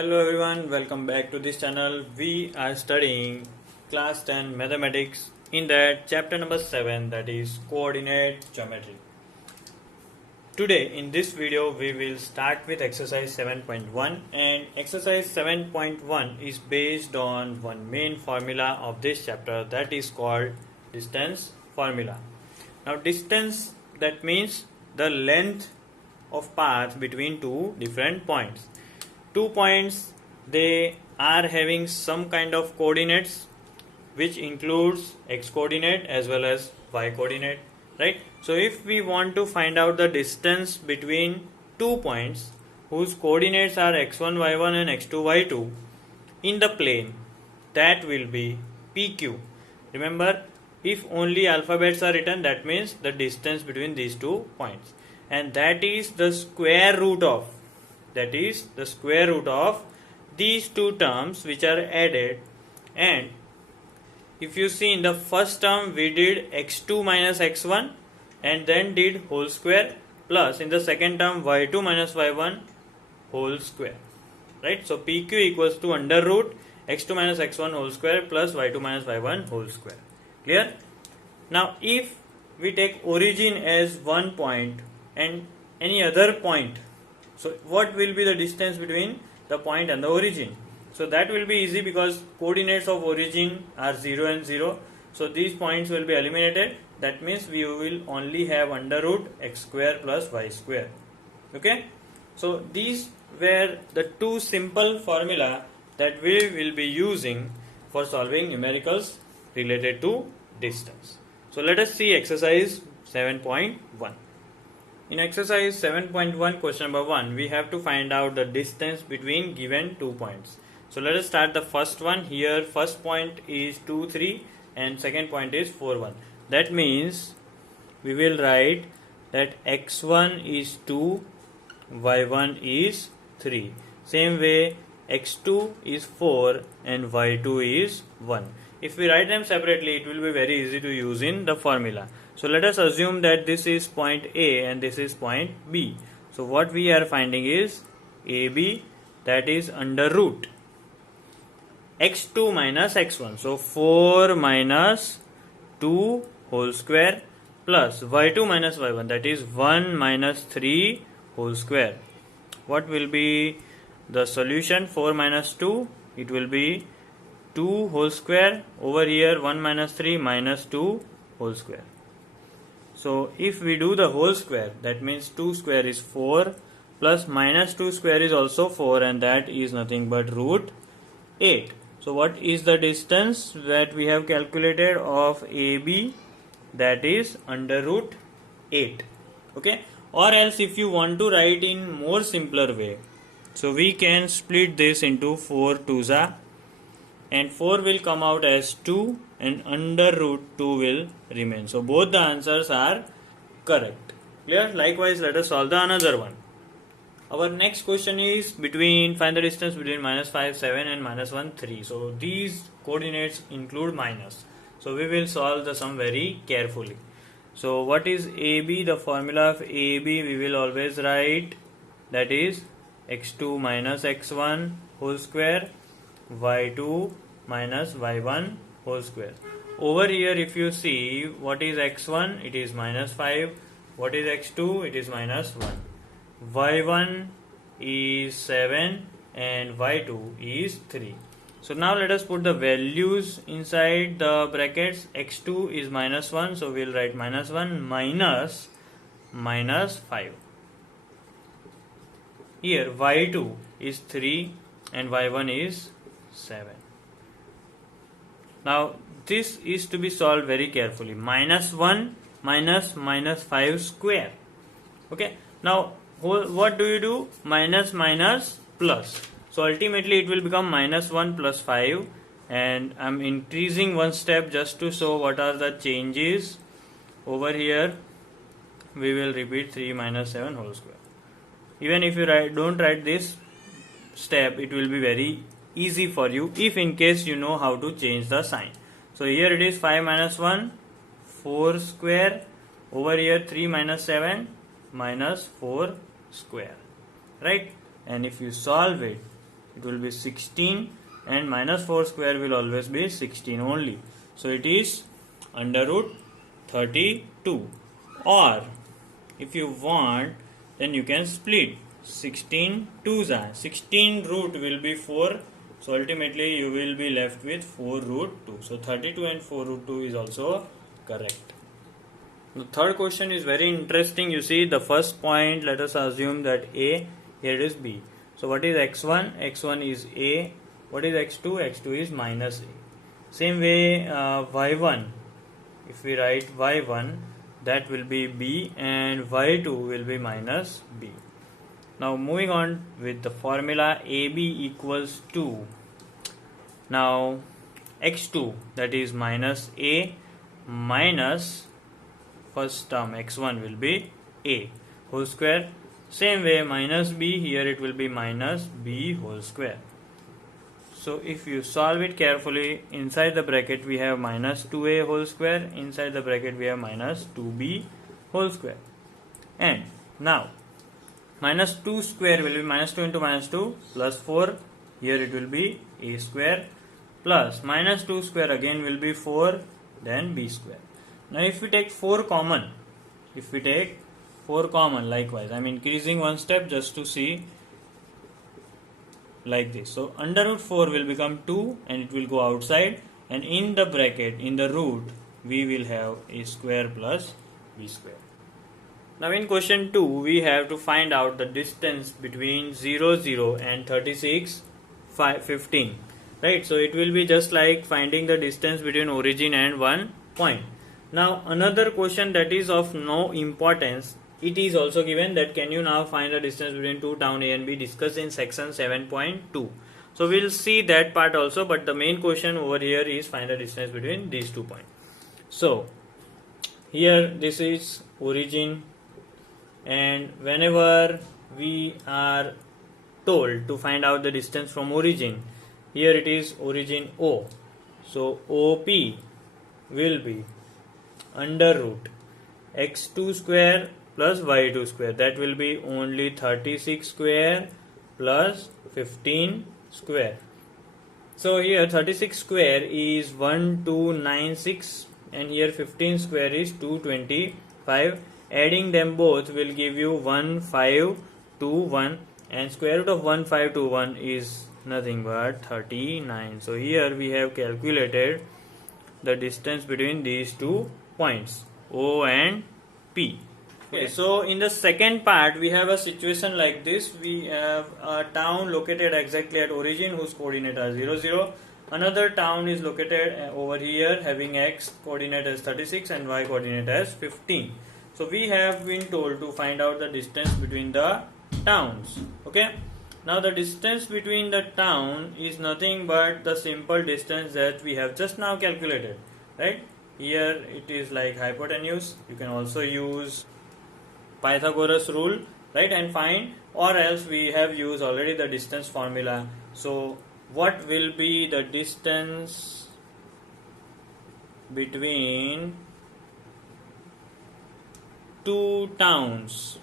Hello everyone, welcome back to this channel. We are studying class 10 mathematics in that chapter number 7, that is coordinate geometry. Today in this video we will start with exercise 7.1, and exercise 7.1 is based on one main formula of this chapter, that is called distance formula. Now distance, that means the length of path between two different points. 2 points, they are having some kind of coordinates which includes x coordinate as well as y coordinate, right? So if we want to find out the distance between 2 points whose coordinates are x1 y1 and x2 y2 in the plane, that will be pq. Remember, if only alphabets are written, that means the distance between these 2 points, and that is the square root of these two terms which are added. And if you see, in the first term we did x2 minus x1 and then did whole square, plus in the second term y2 minus y1 whole square, right? So pq equals to under root x2 minus x1 whole square plus y2 minus y1 whole square. Clear? Now if we take origin as one point and any other point, so what will be the distance between the point and the origin? So that will be easy because coordinates of origin are 0 and 0. So these points will be eliminated. That means we will only have under root x square plus y square. Okay. So these were the two simple formula that we will be using for solving numericals related to distance. So let us see exercise 7.1. In exercise 7.1, question number 1, we have to find out the distance between given 2 points. So let us start the first one. Here first point is 2, 3 and second point is 4, 1. That means we will write that x1 is 2, y1 is 3. Same way x2 is 4 and y2 is 1. If we write them separately, it will be very easy to use in the formula. So let us assume that this is point A and this is point B. So what we are finding is AB, that is under root x2 minus x1. So 4 minus 2 whole square plus y2 minus y1, that is 1 minus 3 whole square. What will be the solution? 4 minus 2, it will be 2 whole square. Over here 1 minus 3 minus 2 whole square. So if we do the whole square, that means 2 square is 4 plus minus 2 square is also 4, and that is nothing but root 8. So what is the distance that we have calculated of AB? That is under root 8. Okay. Or else if you want to write in more simpler way, so we can split this into 4 twos are, and 4 will come out as 2 and under root 2 will remain. So both the answers are correct. Clear? Likewise, let us solve the another one. Our next question is find the distance between minus 5, 7 and minus 1, 3. So these coordinates include minus. So we will solve the sum very carefully. So what is AB? The formula of AB we will always write, that is x2 minus x1 whole square y2 minus y1 whole square. Over here if you see, what is x1? It is minus 5. What is x2? It is minus 1. y1 is 7 and y2 is 3. So now let us put the values inside the brackets. x2 is minus 1, so we will write minus 1 minus 5. Here y2 is 3 and y1 is 7. Now this is to be solved very carefully. Minus 1 minus minus 5 square. Okay. Now what do you do? Minus minus plus. So ultimately it will become minus 1 plus 5, and I am increasing one step just to show what are the changes. Over here we will repeat 3 minus 7 whole square. Even if you don't write this step, it will be very easy for you if in case you know how to change the sign. So here it is 5 minus 1 4 square. Over here 3 minus 7 minus 4 square, right? And if you solve it, it will be 16, and minus 4 square will always be 16 only. So it is under root 32. Or if you want, then you can split 16 twos are 16 root will be 4. So ultimately you will be left with 4 root 2. So 32 and 4 root 2 is also correct. The third question is very interesting. You see the first point, let us assume that A, here it is B. So what is x1? x1 is A. What is x2? x2 is minus A. Same way y1, if we write y1, that will be B, and y2 will be minus B. Now moving on with the formula, AB equals to, now x2, that is minus A minus first term x1 will be A whole square. Same way minus B, here it will be minus B whole square. So if you solve it carefully, inside the bracket we have minus 2A whole square, inside the bracket we have minus 2B whole square. And now minus 2 square will be minus 2 into minus 2 plus 4, here it will be A square, plus minus 2 square again will be 4, then B square. Now if we take 4 common, likewise, I am increasing one step just to see, like this. So under root 4 will become 2 and it will go outside, and in the bracket, in the root, we will have A square plus B square. Now in question 2, we have to find out the distance between 0, 0 and 36, 15. Right, so it will be just like finding the distance between origin and one point. Now another question that is of no importance, it is also given that can you now find the distance between two town A and B, discussed in section 7.2. So we will see that part also, but the main question over here is find the distance between these 2 points. So here this is origin, and whenever we are told to find out the distance from origin, here it is origin O. So OP will be under root x2 square plus y2 square, that will be only 36 square plus 15 square. So here 36 square is 1296 and here 15 square is 225. Adding them both will give you 1521, and square root of 1521 is nothing but 39. So here we have calculated the distance between these 2 points O and P. Okay, so in the second part we have a situation like this. We have a town located exactly at origin whose coordinate are 0, 0. Another town is located over here having x coordinate as 36 and y coordinate as 15. So we have been told to find out the distance between the towns. Okay. Now the distance between the town is nothing but the simple distance that we have just now calculated. Right. Here it is like hypotenuse. You can also use Pythagoras rule, right, and find, or else we have used already the distance formula. So what will be the distance between two towns?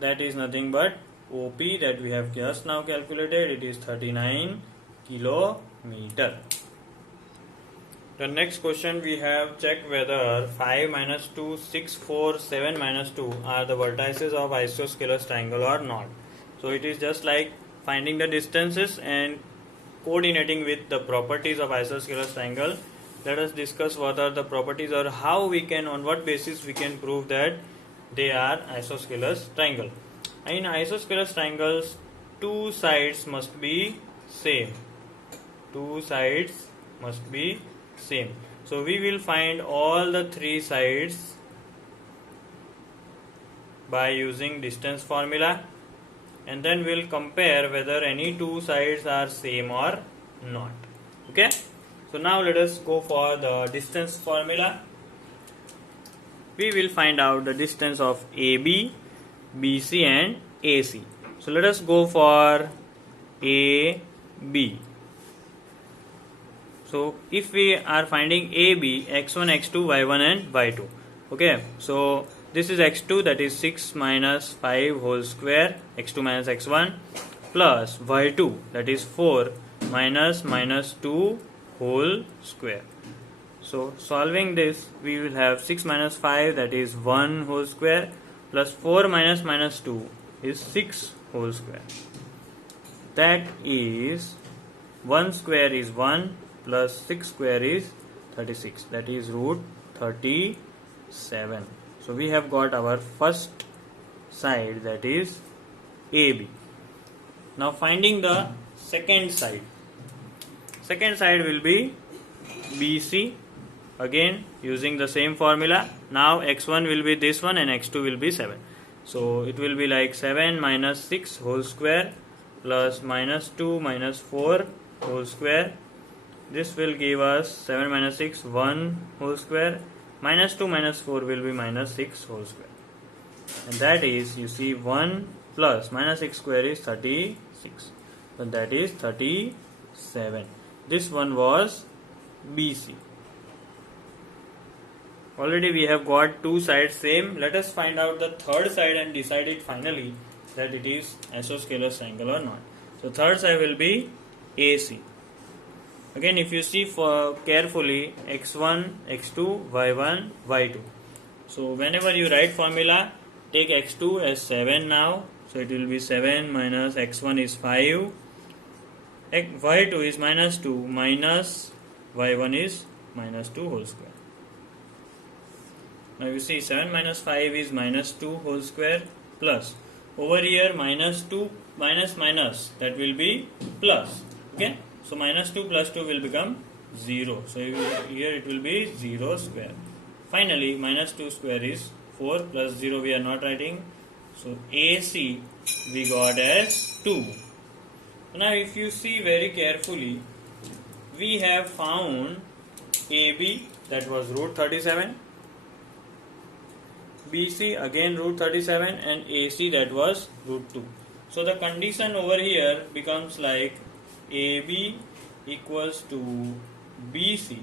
That is nothing but OP that we have just now calculated. It is 39 kilometer. The next question we have checked whether 5 minus 2, 6, 4, 7 minus 2 are the vertices of isosceles triangle or not. So it is just like finding the distances and coordinating with the properties of isosceles triangle. Let us discuss what are the properties or how we can, on what basis we can prove that they are isosceles triangle. In isosceles triangles, two sides must be same. Two sides must be same. So we will find all the three sides by using distance formula, and then we'll compare whether any two sides are same or not. Okay. So now let us go for the distance formula. We will find out the distance of AB, BC and AC. So let us go for AB. So if we are finding AB, x1, x2, y1 and y2. Okay, so this is x2, that is 6 minus 5 whole square, x2 minus x1, plus y2 that is 4 minus 2 whole square. So solving this, we will have 6 minus 5 that is 1 whole square plus 4 minus 2 is 6 whole square. That is 1 square is 1 plus 6 square is 36, that is root 37. So we have got our first side, that is AB. Now finding the second side. Second side will be BC. Again using the same formula. Now x1 will be this one and x2 will be 7. So it will be like 7 minus 6 whole square plus minus 2 minus 4 whole square. This will give us 7 minus 6 1 whole square. Minus 2 minus 4 will be minus 6 whole square. And that is, you see, 1 plus minus 6 square is 36. So that is 37. This one was BC. Already we have got two sides same. Let us find out the third side and decide it finally that it is isosceles triangle or not. So third side will be AC. Again, if you see for carefully, x1, x2, y1, y2. So whenever you write formula, take x2 as 7 now. So it will be 7 minus x1 is 5. Y2 is minus 2 minus y1 is minus 2 whole square. Now you see 7 minus 5 is minus 2 whole square plus over here minus 2 minus that will be plus. Okay, so minus 2 plus 2 will become 0. So here it will be 0 square. Finally minus 2 square is 4 plus 0 we are not writing. So AC we got as 2. Now if you see very carefully, we have found AB, that was root 37. BC again root 37 and AC, that was root 2. So the condition over here becomes like AB equals to BC,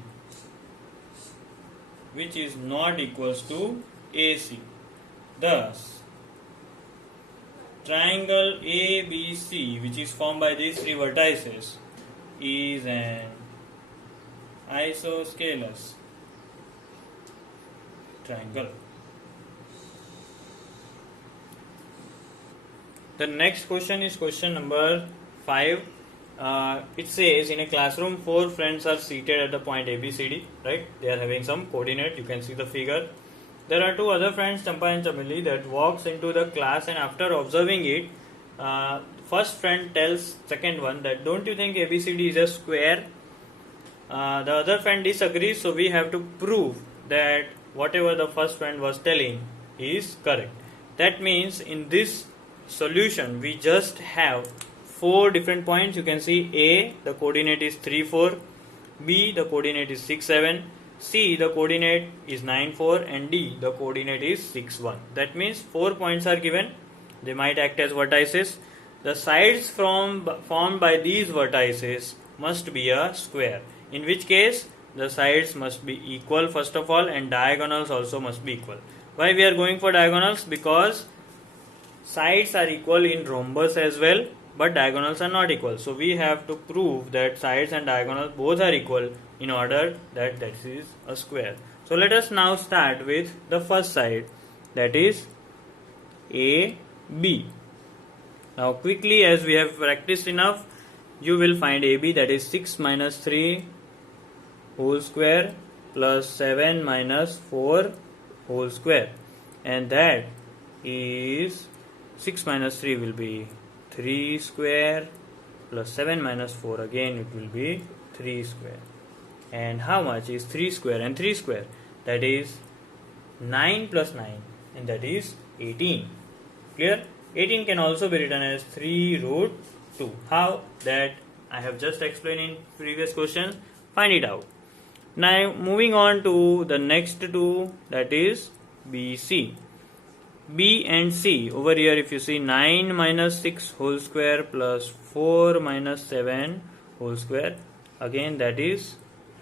which is not equals to AC. Thus triangle ABC, which is formed by these three vertices, is an isosceles triangle. The next question is question number 5. It says in a classroom 4 friends are seated at the point ABCD, right? They are having some coordinate. You can see the figure. There are 2 other friends, Champa and Chameli, that walks into the class, and after observing it, first friend tells second one that don't you think ABCD is a square? The other friend disagrees, so we have to prove that whatever the first friend was telling is correct. That means in this solution we just have 4 different points. You can see A, the coordinate is 3 4, B, the coordinate is 6 7, C, the coordinate is 9 4, and D, the coordinate is 6 1. That means 4 points are given. They might act as vertices. The sides formed by these vertices must be a square, in which case the sides must be equal first of all, and diagonals also must be equal. Why we are going for diagonals? Because sides are equal in rhombus as well, but diagonals are not equal. So we have to prove that sides and diagonals both are equal in order that this is a square. So let us now start with the first side, that is AB. Now quickly, as we have practiced enough, you will find AB, that is 6 minus 3 whole square plus 7 minus 4 whole square, and that is 6 minus 3 will be 3 square plus 7 minus 4, again it will be 3 square. And how much is 3 square and 3 square? That is 9 plus 9, and that is 18. Clear? 18 can also be written as 3 root 2. How? That I have just explained in previous question. Find it out. Now moving on to the next two, that is BC. B and C. Over here if you see 9 minus 6 whole square plus 4 minus 7 whole square, again that is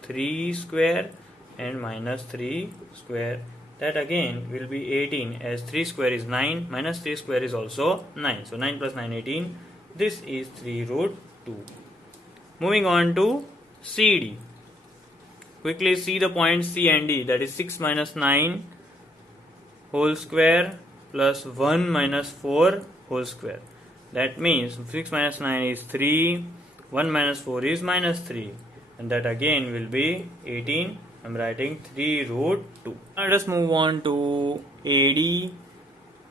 3 square and minus 3 square, that again will be 18, as 3 square is 9 minus 3 square is also 9. So 9 plus 9 18, This is 3 root 2. Moving on to CD. Quickly see the points C and D. That is 6 minus 9 whole square plus 1 minus 4 whole square. That means 6 minus 9 is 3, 1 minus 4 is minus 3, and that again will be 18. I am writing 3 root 2. Now let us move on to AD.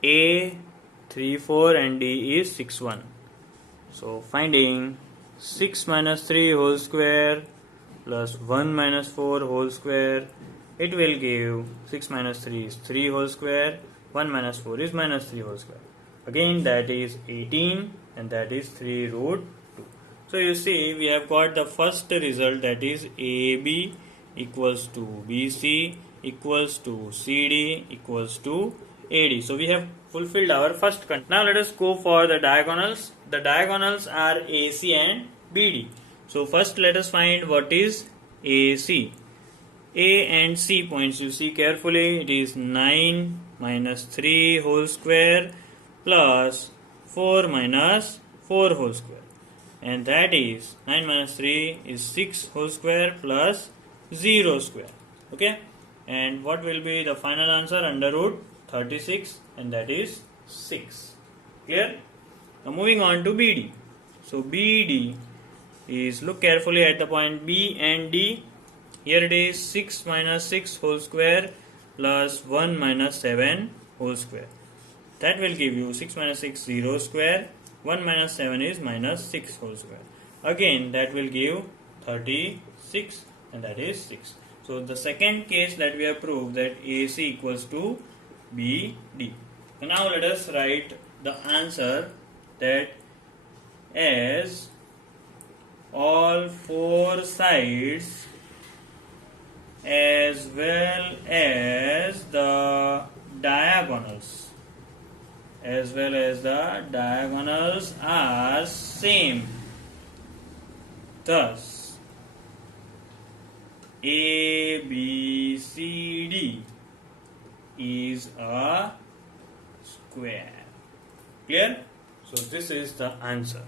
A 3 4 and D is 6 1. So finding 6 minus 3 whole square plus 1 minus 4 whole square, it will give 6 minus 3 is 3 whole square, 1 minus 4 is minus 3 whole square. Again that is 18 and that is 3 root 2. So you see we have got the first result, that is AB equals to BC equals to CD equals to AD. So we have fulfilled our first condition. Now let us go for the diagonals. The diagonals are AC and BD. So first let us find what is AC. A and C points, you see carefully, it is 9 minus 3 whole square plus 4 minus 4 whole square. And that is 9 minus 3 is 6 whole square plus 0 square. Okay. And what will be the final answer? Under root 36, and that is 6. Clear? Now moving on to BD. So BD is, look carefully at the point B and D. Here it is 6 minus 6 whole square plus 1 minus 7 whole square. That will give you 6 minus 6 0 square, 1 minus 7 is minus 6 whole square. Again that will give 36 and that is 6. So the second case that we have proved, that AC equals to BD. So now let us write the answer, that as all four sides as well as the diagonals are same, thus ABCD is a square. Clear? So this is the answer.